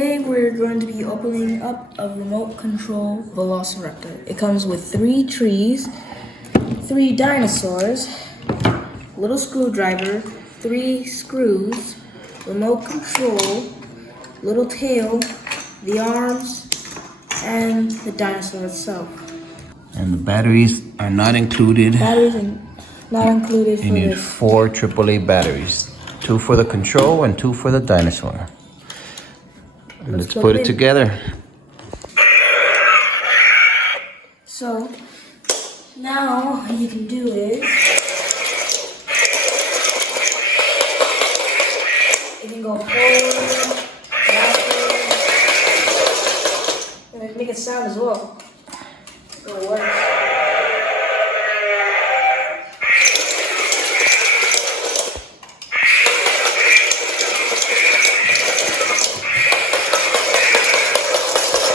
Today we're going to be opening up a remote control velociraptor. It comes with 3 trees, 3 dinosaurs, little screwdriver, 3 screws, remote control, little tail, the arms, and the dinosaur itself. And the batteries are not included. Batteries are not included for You need this. 4 AAA batteries. 2 for the control and 2 for the dinosaur. Let's put it together. So now what you can do is